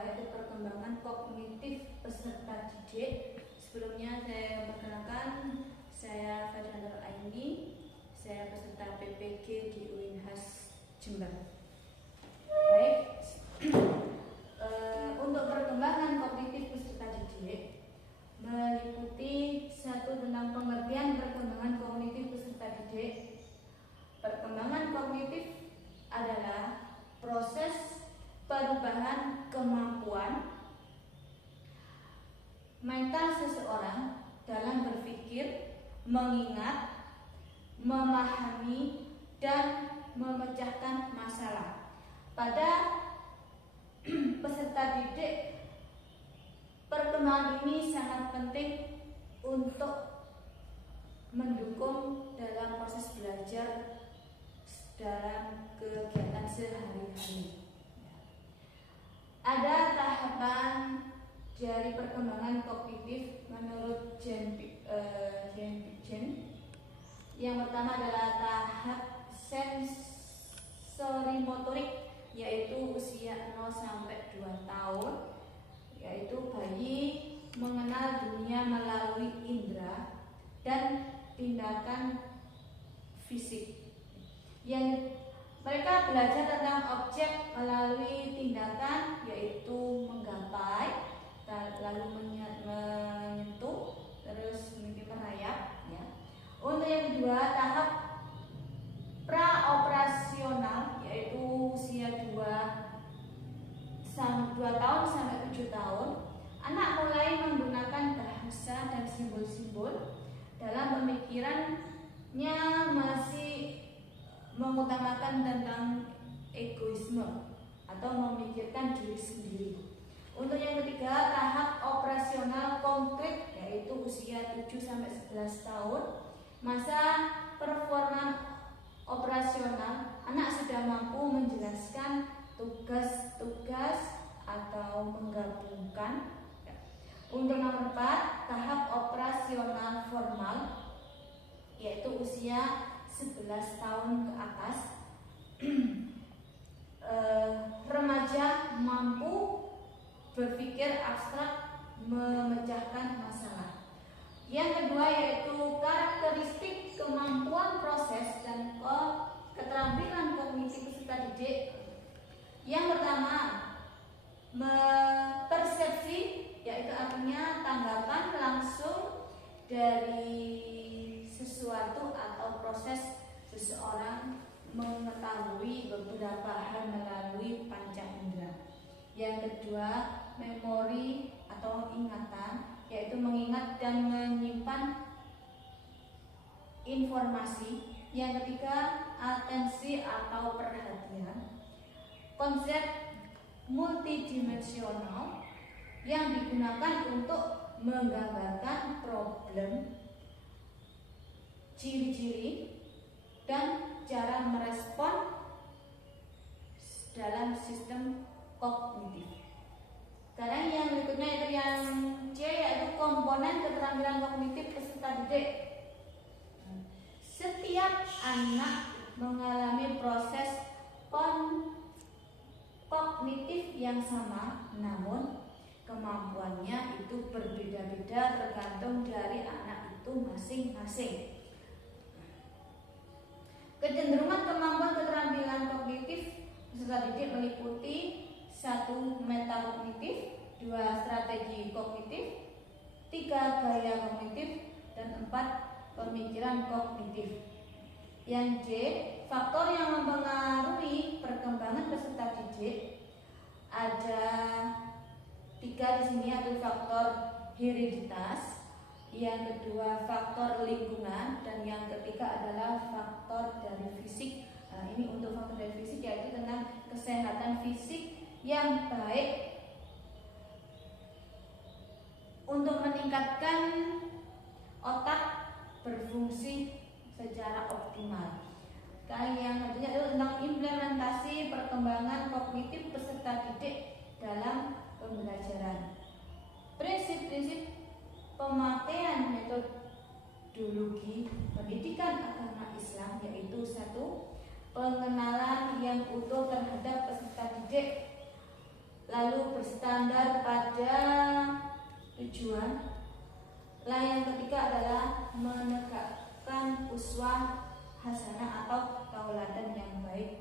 kedua itu perkembangan kognitif peserta didik. Sebelumnya saya perkenalkan, saya Fadlanur Aini, saya peserta PPG di UINHAS Jember. Baik, untuk perkembangan kognitif peserta didik meliputi satu tentang pengertian perkembangan kognitif peserta didik. Perkembangan kognitif adalah proses perubahan kemampuan mental seseorang dalam berpikir, mengingat, memahami, dan memecahkan masalah. Pada peserta didik, perkembangan ini sangat penting untuk mendukung dalam proses belajar dalam kegiatan sehari-hari. Ada tahapan dari perkembangan kognitif menurut Jen. Yang pertama adalah tahap sensorimotorik, yaitu usia 0 sampai 2 tahun, yaitu bayi mengenal dunia melalui indera dan tindakan fisik. Yang mereka belajar tentang objek melalui tindakan, yaitu menggapai, lalu menyentuh, terus mungkin merayap. Ya. Untuk yang kedua, tahap praoperasional, yaitu usia 2 tahun sampai 7 tahun. Anak mulai menggunakan bahasa dan simbol-simbol. Dalam pemikirannya masih mengutamakan tentang egoisme atau memikirkan diri sendiri. Untuk yang ketiga, tahap operasional konkret, yaitu usia 7 sampai 11 tahun. Masa performa operasional, anak sudah mampu menjelaskan tugas-tugas atau menggabungkan. Untuk nomor 4, tahap operasional formal, yaitu usia 11 tahun ke atas. Remaja mampu berpikir abstrak, memecahkan masalah. Yang kedua yaitu karakteristik kemampuan proses dan keterampilan kognitif peserta didik. Yang pertama, persepsi, yaitu artinya tanggapan langsung dari sesuatu atau proses seseorang mengetahui beberapa hal melalui panca indera. Yang kedua, memori atau ingatan, yaitu mengingat dan menyimpan informasi. Yang ketiga, atensi atau perhatian. Konsep multidimensional yang digunakan untuk menggambarkan problem, ciri-ciri, dan cara merespon dalam sistem kognitif. Sekarang yang berikutnya itu yang C, yaitu komponen keterampilan kognitif peserta didik. Setiap anak mengalami proses kognitif yang sama, namun kemampuannya itu berbeda-beda tergantung dari anak itu masing-masing. Kecenderungan kemampuan keterampilan kognitif peserta didik meliputi 1. Metakognitif, 2. Strategi kognitif, 3. Gaya kognitif, dan 4. Pemikiran kognitif. Yang D, faktor yang mempengaruhi perkembangan peserta didik ada 3 di sini, yaitu faktor hereditas, yang kedua faktor lingkungan, dan yang ketiga adalah faktor dari fisik. Nah, ini untuk faktor dari fisik yaitu tentang kesehatan fisik yang baik untuk meningkatkan otak berfungsi secara optimal. Yang selanjutnya itu tentang implementasi perkembangan kognitif peserta didik dalam pembelajaran. Prinsip-prinsip pemakaian metodologi pendidikan agama Islam, yaitu 1. Pengenalan yang utuh terhadap peserta didik. lalu bersandar pada tujuan. Lalu yang ketiga adalah menegakkan uswah hasanah atau tauladan yang baik.